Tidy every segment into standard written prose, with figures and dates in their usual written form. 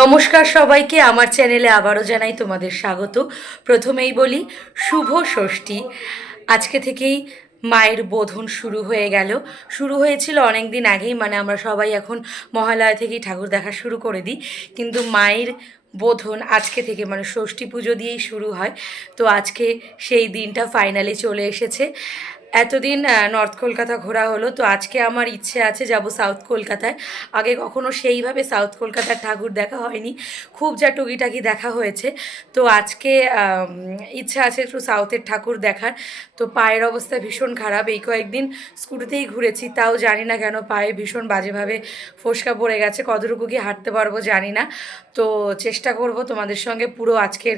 নমস্কার সবাইকে, আমার চ্যানেলে আবারও জানাই তোমাদের স্বাগত। প্রথমেই বলি শুভ ষষ্ঠী। আজকে থেকেই মায়ের বোধন শুরু হয়ে গেল। শুরু হয়েছিল অনেক দিন আগেই, মানে আমরা সবাই এখন মহালয়া থেকেই ঠাকুর দেখা শুরু করে দিই, কিন্তু মায়ের বোধন আজকে থেকে মানে ষষ্ঠী পুজো দিয়েই শুরু হয়। তো আজকে সেই দিনটা ফাইনালি চলে এসেছে। এতদিন নর্থ কলকাতা ঘোরা হলো, তো আজকে আমার ইচ্ছে আছে যাব সাউথ কলকাতায়। আগে কখনো সেইভাবে সাউথ কলকাতার ঠাকুর দেখা হয়নি, খুব যা টুকিটাকি দেখা হয়েছে। তো আজকে ইচ্ছা আছে একটু সাউথের ঠাকুর দেখার। তো পায়ের অবস্থা ভীষণ খারাপ, এই কয়েকদিন স্কুটিতেই ঘুরেছি, তাও জানি না কেন পায়ে ভীষণ বাজেভাবে ফোসকা পড়ে গেছে, কতটুকু কি হাঁটতে পারবো জানি না। তো চেষ্টা করব তোমাদের সঙ্গে পুরো আজকের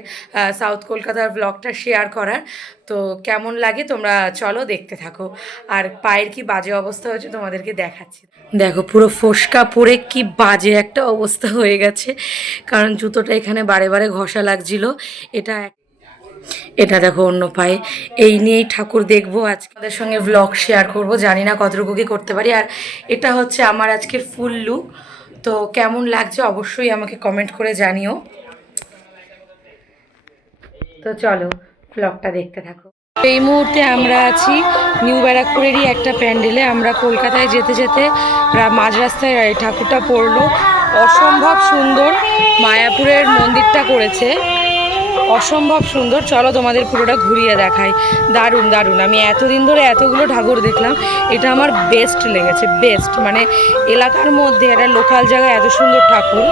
সাউথ কলকাতার ব্লগটা শেয়ার করার। তো কেমন লাগে তোমরা চলো দেখতে থাকো। আর পায়ের কি বাজে অবস্থা হয়েছে তোমাদেরকে দেখাচ্ছি। দেখো পুরো ফোসকা পড়ে কি বাজে একটা অবস্থা হয়ে গেছে, কারণ জুতোটা এখানে বারে বারে ঘষা লাগছিল। এটা এটা দেখো অন্য পায়ে। এই নিয়েই ঠাকুর দেখবো আজকে, তাদের সঙ্গে ব্লগ শেয়ার করব, জানি না কতটুকু কি করতে পারি। আর এটা হচ্ছে আমার আজকের ফুল লুক। তো কেমন লাগছে অবশ্যই আমাকে কমেন্ট করে জানিও। তো চলো ব্লগটা দেখতে থাকো। এই মুহূর্তে আমরা আছি নিউ ব্যারাকপুরেরই একটা প্যান্ডেলে। আমরা কলকাতায় যেতে যেতে মাঝ রাস্তায় এই ঠাকুরটা পড়লো, অসম্ভব সুন্দর। মায়াপুরের মন্দিরটা করেছে, অসম্ভব সুন্দর। চলো তোমাদের পুরোটা ঘুরিয়ে দেখাই। দারুণ দারুণ, আমি এতদিন ধরে এতগুলো ঠাকুর দেখলাম, এটা আমার বেস্ট লেগেছে, বেস্ট। মানে এলাকার মধ্যে একটা লোকাল জায়গায় এত সুন্দর ঠাকুর।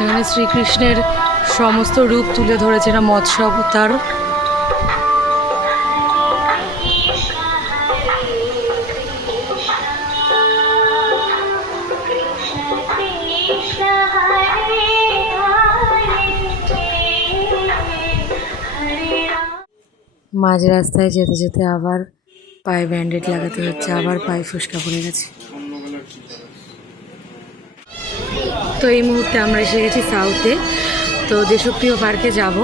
এখানে শ্রীকৃষ্ণের সমস্ত রূপ তুলে ধরেছে, না মৎস্য অবতার। মাঝ রাস্তায় যেতে যেতে আবার পায়ে ব্যান্ডেড লাগাতে হচ্ছে, আবার পায়ে ফুসকা পড়ে গেছে। তো এই মুহূর্তে আমরা এসে গেছি সাউথে। তো দেশপ্রিয় পার্কে যাব,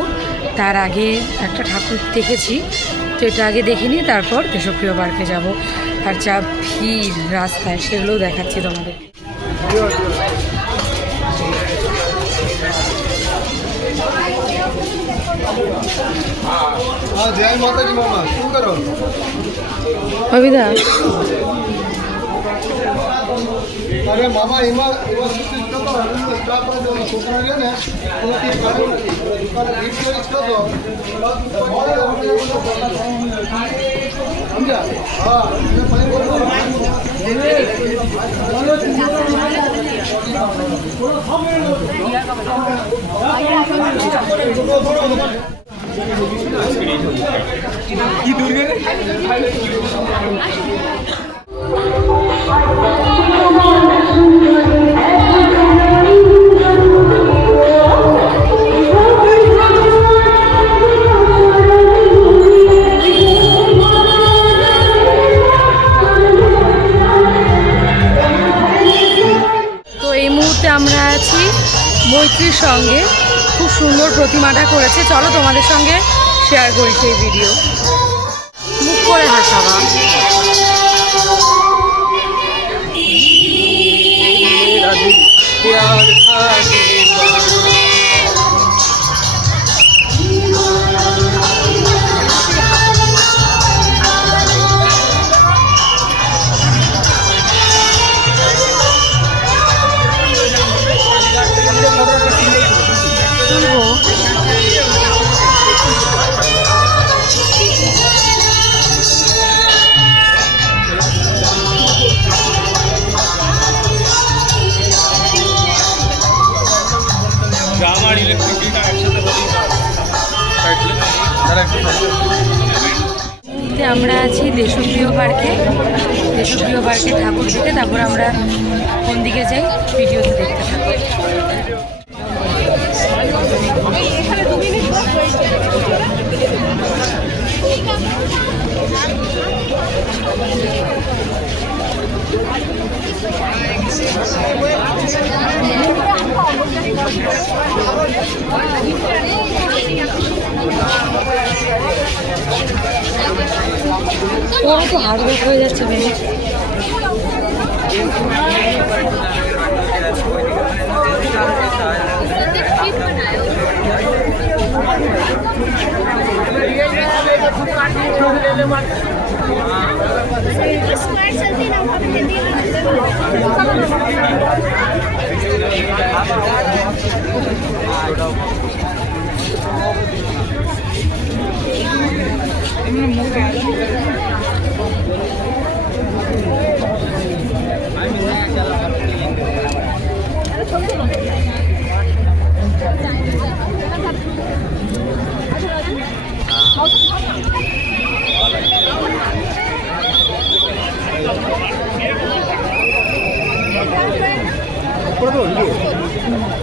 তার আগে একটা ঠাকুর দেখেছি, তো এটা আগে দেখে নিয়ে তারপর দেশপ্রিয় পার্কে যাব। আর যা ভিড় রাস্তায় সেগুলোও দেখাচ্ছি তোমাদের। অবিদা अरे मामा इमा इमा इसको तो स्टाफ पर जो छोटा है ना उनकी गाड़ी पर वीडियो इसको तो समझा हां की दूर गए আমরা আছি মৈত্রীর সঙ্গে, খুব সুন্দর প্রতিমাটা করেছে। চলো তোমাদের সঙ্গে শেয়ার করি সেই ভিডিও। মুখ করে হাসাবা। আমরা আছি দেশপ্রিয় পার্কে। দেশপ্রিয় পার্কে ঠাকুর দেখে তারপর আমরা কোন দিকে যাই ভিডিওতে দেখতে থাকবো। ও তো হার্ড ওয়ার্ক হয়ে যাচ্ছে বেশি।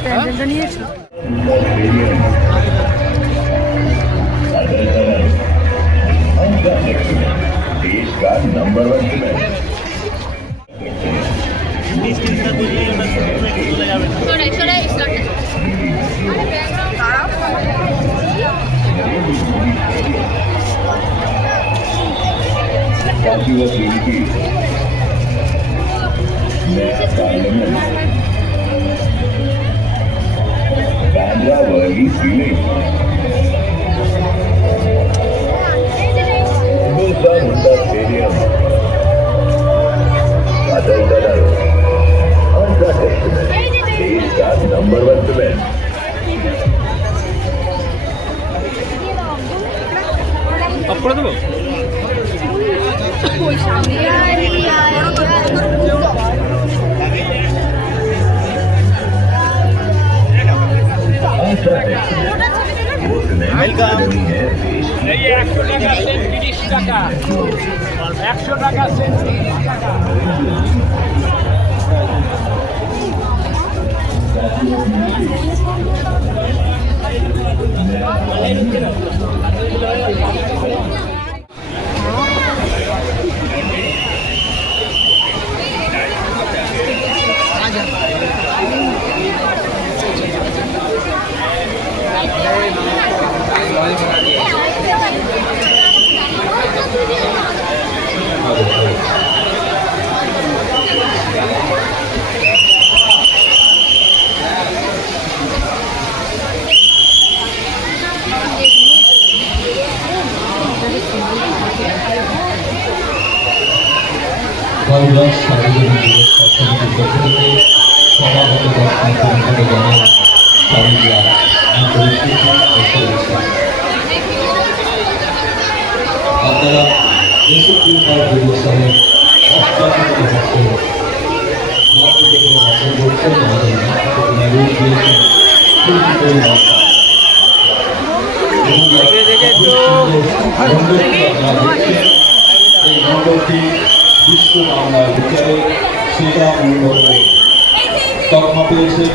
প্যান্ডেলটা নিয়েছো? Bandra Worli feeling. Birsa Munda Stadium. Adal Dalal. Andhra Testament. Desh ka number 1 cement. Up করে দেবো? এই 100 টাকা সেন্ট 30 টাকা 100 টাকা সেন্ট 30 টাকা। বাংলার সার্বজনীন দিবস অর্থনীতির পক্ষ থেকে সমাগত দর্শন পরিষদে জানান স্বামীরা পরিস্থিতি রয়েছে। আপনারা দেশপ্রিয় পার্ক ব্যবস্থায় অষ্টাত্তর বছর করছেন আমাদের দিয়েছেন এই মণ্ডপটি বিশ্ব বাংলার বিচারে সেটা তকমা পেয়েছে।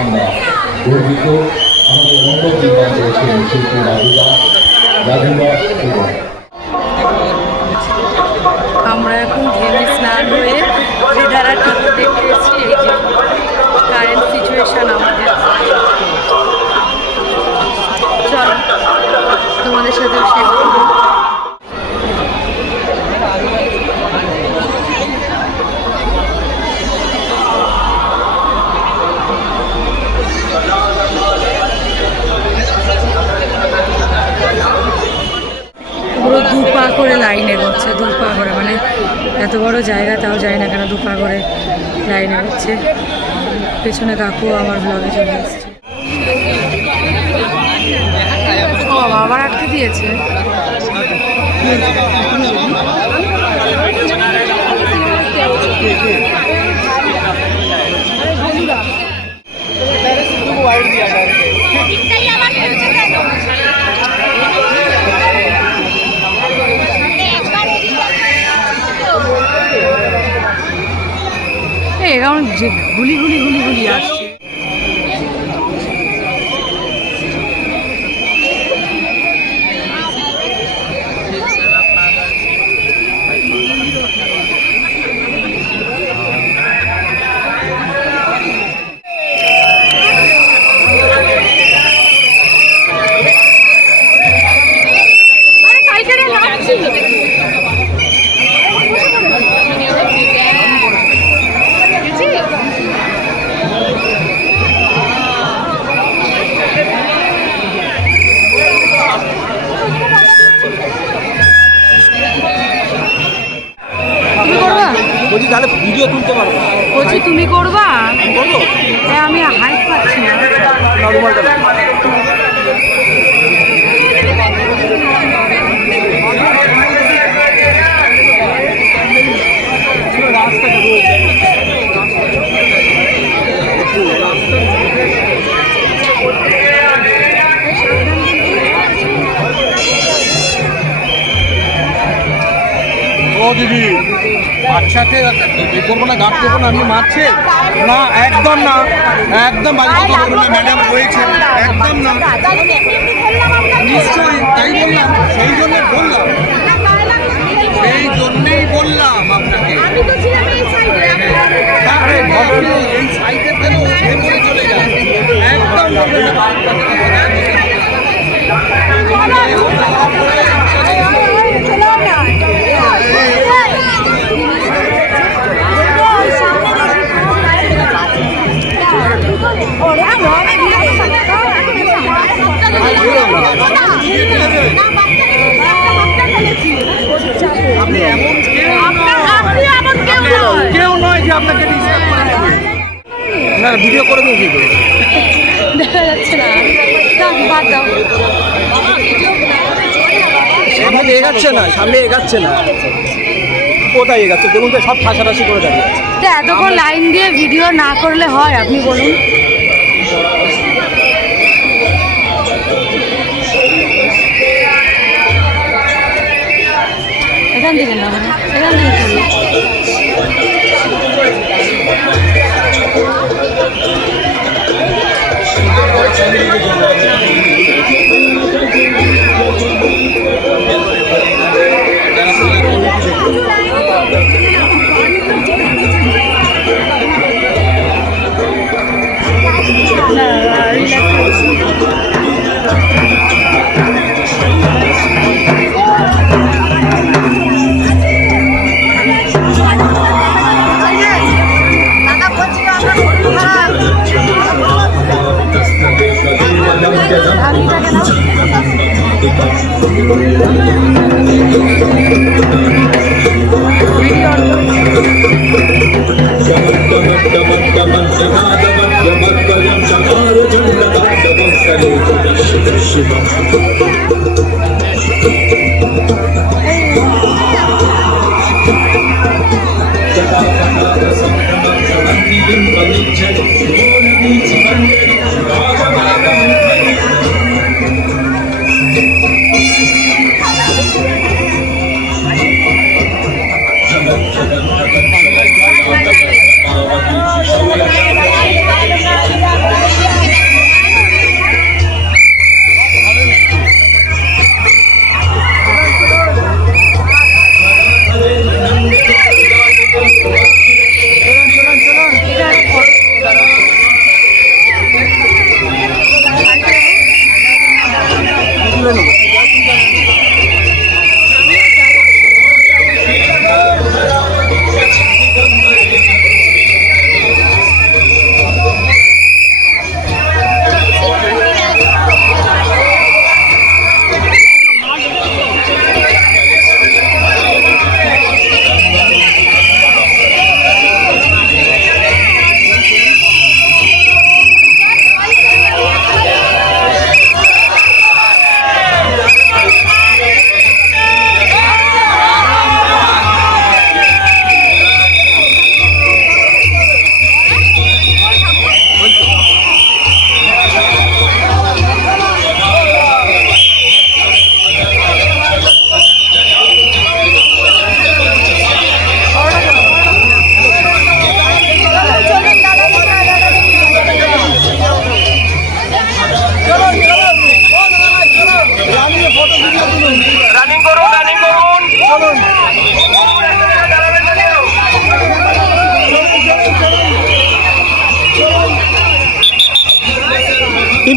আমরা গর্বিত। আমাদের মণ্ডপ নির্মাণ করেছেন শিল্পী রাজুদাস এবং আমরা এখন ঘেমে স্নান হয়ে দিদারা ঠাকুর দেখতে এসেছি। এই যে কারেন্ট সিচুয়েশন আমাদের। চলো তোমাদের সাথেও শেয়ার করবো। পুরো দুপা করে লাইন এগোচ্ছে, দুপা করে, মানে এত বড় জায়গা তাও যায় না কেন দুপা করে লাইন এগোচ্ছে। পেছনে কাকু আমার ব্লগে চলে এসছে। ও আবার আটকে দিয়েছে। কেমন গুলি গুলি গুলি গুলি আসছে। বলছি তাহলে ভিডিও তুলতে পারবো? বলছি তুমি করবা? হ্যাঁ, আমি হাইট পাচ্ছি না। নর্মালটা ও দিদি বাচ্চাতে এ করবো না, গাছ করবো না, আপনি মারছে না? একদম না, একদম বাড়ি কথা বলবো না ম্যাডাম, হয়েছে একদম না, নিশ্চয়ই তাই বললাম, সেই জন্য বললাম, সেই জন্যেই বললাম আপনাকে। এই সাইডের কেন ভেতরে চলে যান, একদম বলবেন না। আপনি এমন কেউ নয় যে আপনাকে ডিস্টার্ব করে না, ভিডিও করে দিন। দেখা যাচ্ছে না, বাদ দাও। সামনে এগাচ্ছে না, সামনে এগাচ্ছে না, কোথায় এগাচ্ছে দেখুন তো, সব ঠাসাঠাসি করে দাঁড়িয়ে আছে। এতক্ষণ লাইন দিয়ে ভিডিও না করলে হয়? আপনি বলুন। এখান থেকে না, এখান থেকে চলুন।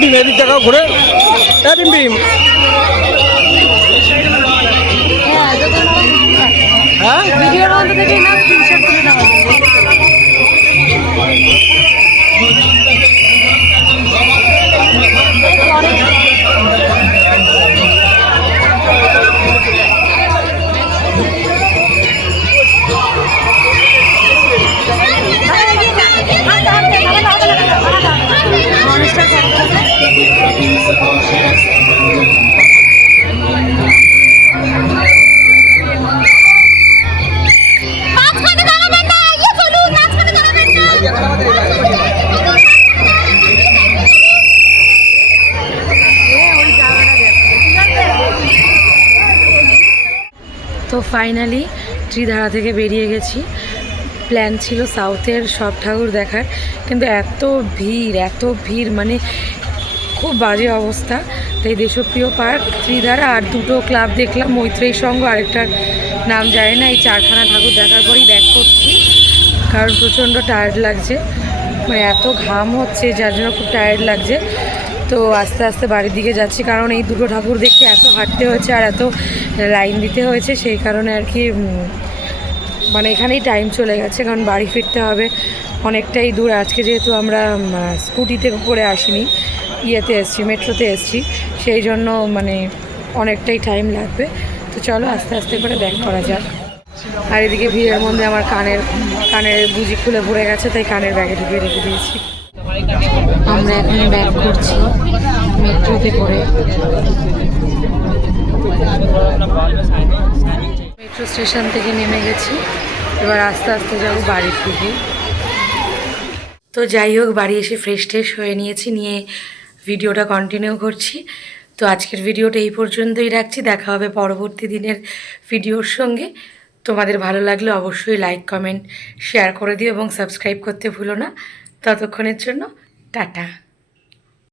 বিম এদিক দেখাও ঘুরে বিম হ্যাঁ ভিডিওর মধ্যে থেকে না স্ক্রিনশট তুলে নেওয়া তো ফাইনালি ত্রিধারা থেকে বেরিয়ে গেছি। প্ল্যান ছিল সাউথের সব ঠাকুর দেখার, কিন্তু এত ভিড় মানে খুব বাজে অবস্থা। তাই দেশপ্রিয় পার্ক, ত্রিধারা আর দুটো ক্লাব দেখলাম, মৈত্রেয়ী সংঘ, আরেকটার নাম জানি না। এই 4খানা ঠাকুর দেখার পরেই ব্যাক করছি, কারণ প্রচণ্ড টায়ার্ড লাগছে, মানে এত ঘাম হচ্ছে যার জন্য খুব টায়ার্ড লাগছে। তো আস্তে আস্তে বাড়ির দিকে যাচ্ছি, কারণ এই দুটো ঠাকুর দেখতে এত হাঁটতে হয়েছে আর এত লাইন দিতে হয়েছে, সেই কারণে আর কি মানে এখানেই টাইম চলে গেছে, কারণ বাড়ি ফিরতে হবে অনেকটাই দূর। আজকে যেহেতু আমরা স্কুটিতে করে আসিনি, ইয়েতে এসেছি, মেট্রোতে এসেছি, সেই জন্য মানে অনেকটাই টাইম লাগবে। তো চলো আস্তে আস্তে করে ব্যাক করা যাক। আর এদিকে ভিড়ের মধ্যে আমার কানের বুঝি খুলে পড়ে গেছে, তাই কানের ব্যাগে ঢুকিয়ে রেখে দিয়েছি। আমরা এখন ব্যাক করছি মেট্রোতে করে। মেট্রো স্টেশন থেকে নেমে গেছি, এবার আস্তে আস্তে যাবো বাড়ির দিকে। তো যাই হোক, বাড়ি এসে ফ্রেশ হয়ে নিয়ে ভিডিওটা কন্টিনিউ করছি। তো আজকের ভিডিওটা এই পর্যন্তই রাখছি, দেখা হবে পরবর্তী দিনের ভিডিওর সঙ্গে। তোমাদের ভালো লাগলে অবশ্যই লাইক, কমেন্ট, শেয়ার করে দিও এবং সাবস্ক্রাইব করতে ভুলো না। ততক্ষণের জন্য টাটা।